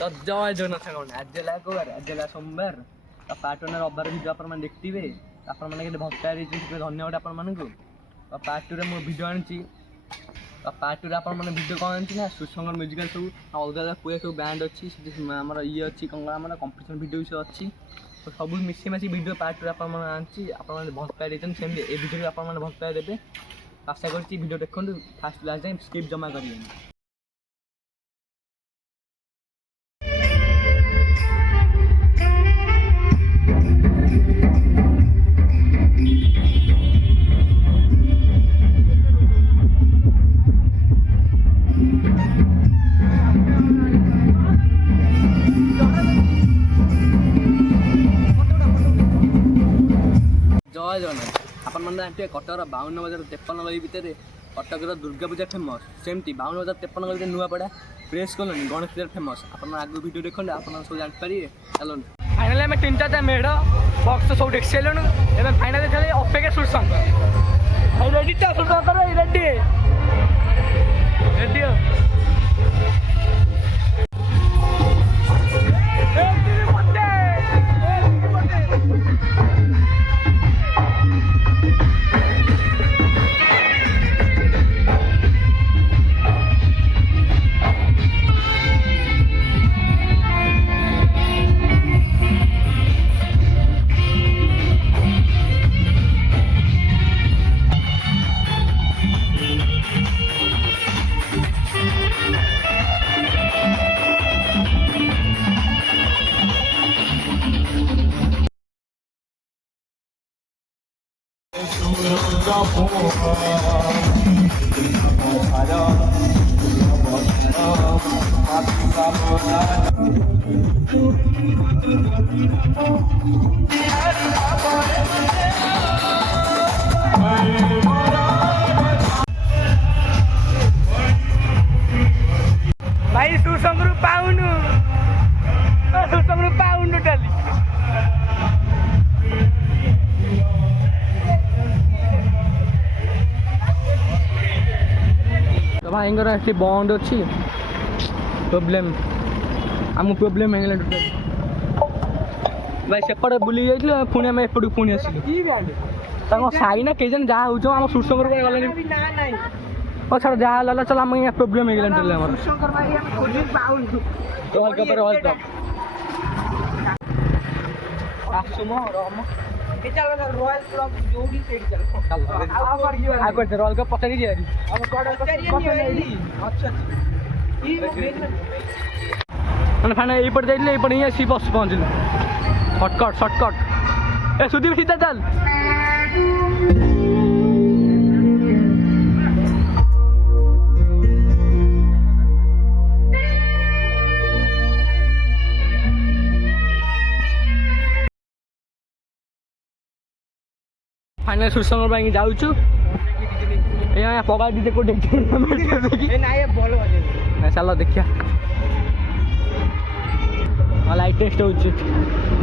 ତ ଜୟ ଜଗନ୍ନାଥ ସାଙ୍ଗମାନେ ଆଜି ହେଲା କୋଉବାର ଆଜି ହେଲା ସୋମବାର ତ ପାର୍ଟ 1 ରବିବାର ଭିଡ଼ିଓ ଆପଣମାନେ ଦେଖିଥିବେ ଆପଣମାନେ କେତେ ଭଲ ପାଇ ଦେଇଛନ୍ତି ଧନ୍ୟବାଦ ଆପଣମାନଙ୍କୁ। ତ ପାର୍ଟ 2 ରେ ମୁଁ ଭିଡ଼ିଓ ଆଣିଛି ତ ପାର୍ଟ 2 ରେ ଆପଣମାନେ ଭିଡ଼ିଓ କ'ଣ ଆଣିଛି ନା ସୁସଙ୍ଗର ମ୍ୟୁଜିକାଲ ସବୁ ଅଲଗା ଅଲଗା ପୁରା ସବୁ ବ୍ୟାଣ୍ଡ ଅଛି ସେଠି ଆମର ଇଏ ଅଛି କ'ଣ ଆମର କମ୍ପିଟିସନ୍ ଭିଡ଼ିଓ ବି ଅଛି ତ ସବୁ ମିଶି ମାସି ଭିଡ଼ିଓ ପାର୍ଟ 2 ରେ ଆପଣମାନେ ଆଣିଛି ଆପଣମାନେ ଭଲ ପାଇ ଦେଇଛନ୍ତି ସେମିତି ଏ ଭିଡ଼ିଓ ଆପଣମାନେ ଭଲ ପାଇ ଦେବେ ଆଶା କରୁଛି ଭିଡ଼ିଓ ଦେଖନ୍ତୁ ଫାଷ୍ଟ ଲାଷ୍ଟ ଯାଏଁ ସ୍କିପ୍ ଜମା କରିବେନି। ଜୟ ଜଗନ୍ନାଥ ଆପଣମାନେ ଜାଣିଥିବେ କଟକର 52 ବଜାର 53 ଗଳି ଭିତରେ କଟକର ଦୁର୍ଗା ପୂଜା ଫେମସ୍ ସେମିତି 52 ବଜାର 53 ଗଳି ଭିତରେ ନୂଆପଡ଼ା ପ୍ରେସ୍ କଲୋନୀ ଗଣେଶ ପୂଜା ଫେମସ୍ ଆପଣ ଆଗକୁ ଭିଡ଼ିଓ ଦେଖନ୍ତୁ ଆପଣ ସବୁ ଜାଣିପାରିବେ। ଚାଲନ୍ତୁ ଫାଇନାଲି ଆମେ 3-4ଟା ମେଢ଼ ବକ୍ସ ସବୁ ଦେଖି ସାରିଲୁଣି ଏବେ ଫାଇନାଲି ଖାଲି ଅପେକ୍ଷା ସୁରସଙ୍ଗ ରେଡ଼ି ତ ସୁରସଙ୍କର ରେଡ଼ି ରେଡ଼ି भाई सुसंगरू पाउनु टोटाली तो भाई एठी बंद अच्छी प्रोब्लेम आम प्रोब्लेम है टोटाली भाई सेपटे बुली जाइए पुणी आम एपट पुणी आसलु साई ना कई जहाँ हो आम सुसंगर गलानी छाड़ जहाँ चल आम यहाँ प्रोब्लेम हो गलानी रॉयल कप पचारि मैंने फाइनल यहीपटे जाइए ये सी बस पहुँचल सर्टकट ए सुदीप सीधा चल फाइनल सुसंगर भाई जाऊँ पगा दीजिए को चलो देखिया लाइट टेस्ट हो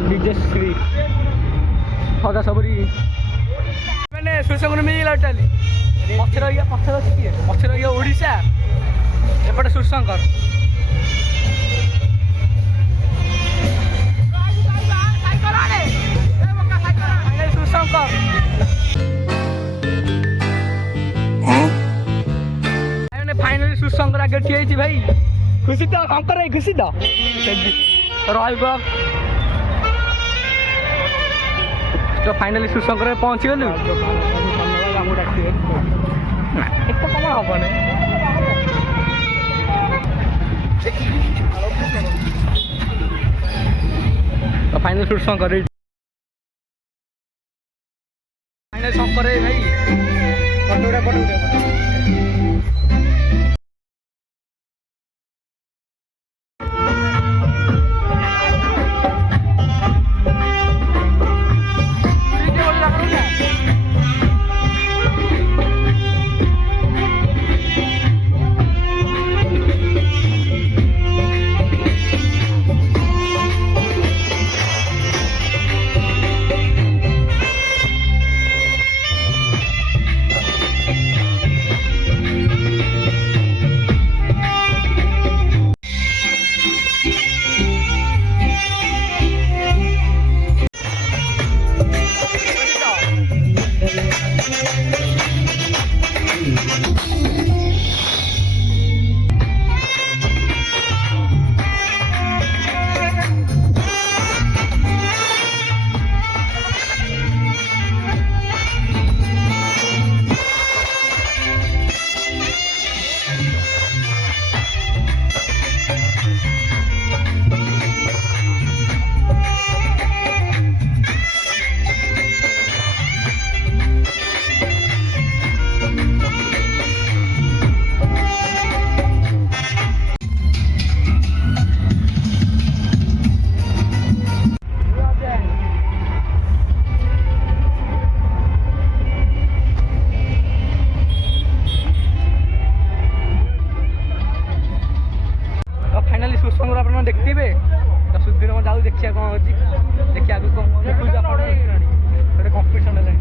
डीजे श्री सदा सबरी मैंने सुसंगर मिल टाली पछर ओडिशा एपटे सुसंगर सुसंकर फाइनली सुसंकर आगे ठिया भाई खुशी तो शंकर भाई खुशी तो रॉयल कप तो फाइनली सुसंकर पहुँची गलु कम हेनी तो फाइनल सुसंकर फाइनल शंकर भाई ଦେଖିବା କ'ଣ ହେଉଛି ଦେଖିବା ଆଗକୁ କ'ଣ ଦେଖୁଛୁ ଆପଣ ଗୋଟେ କମ୍ପିଟିସନ୍ ହେଲାଣି।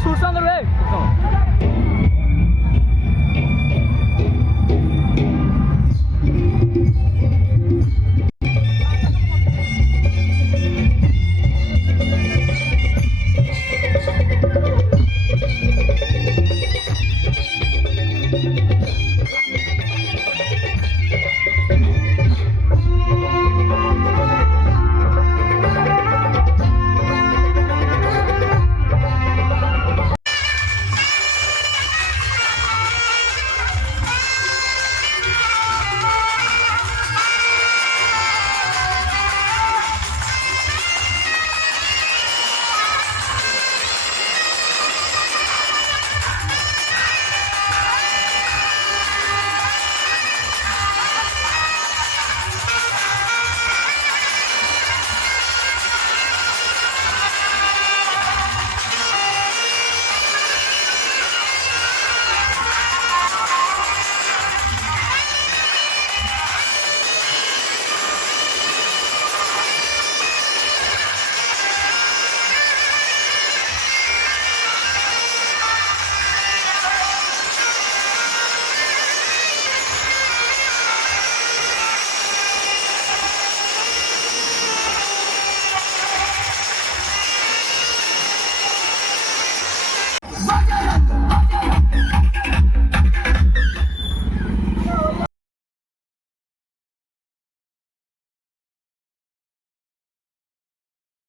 Susan the Red.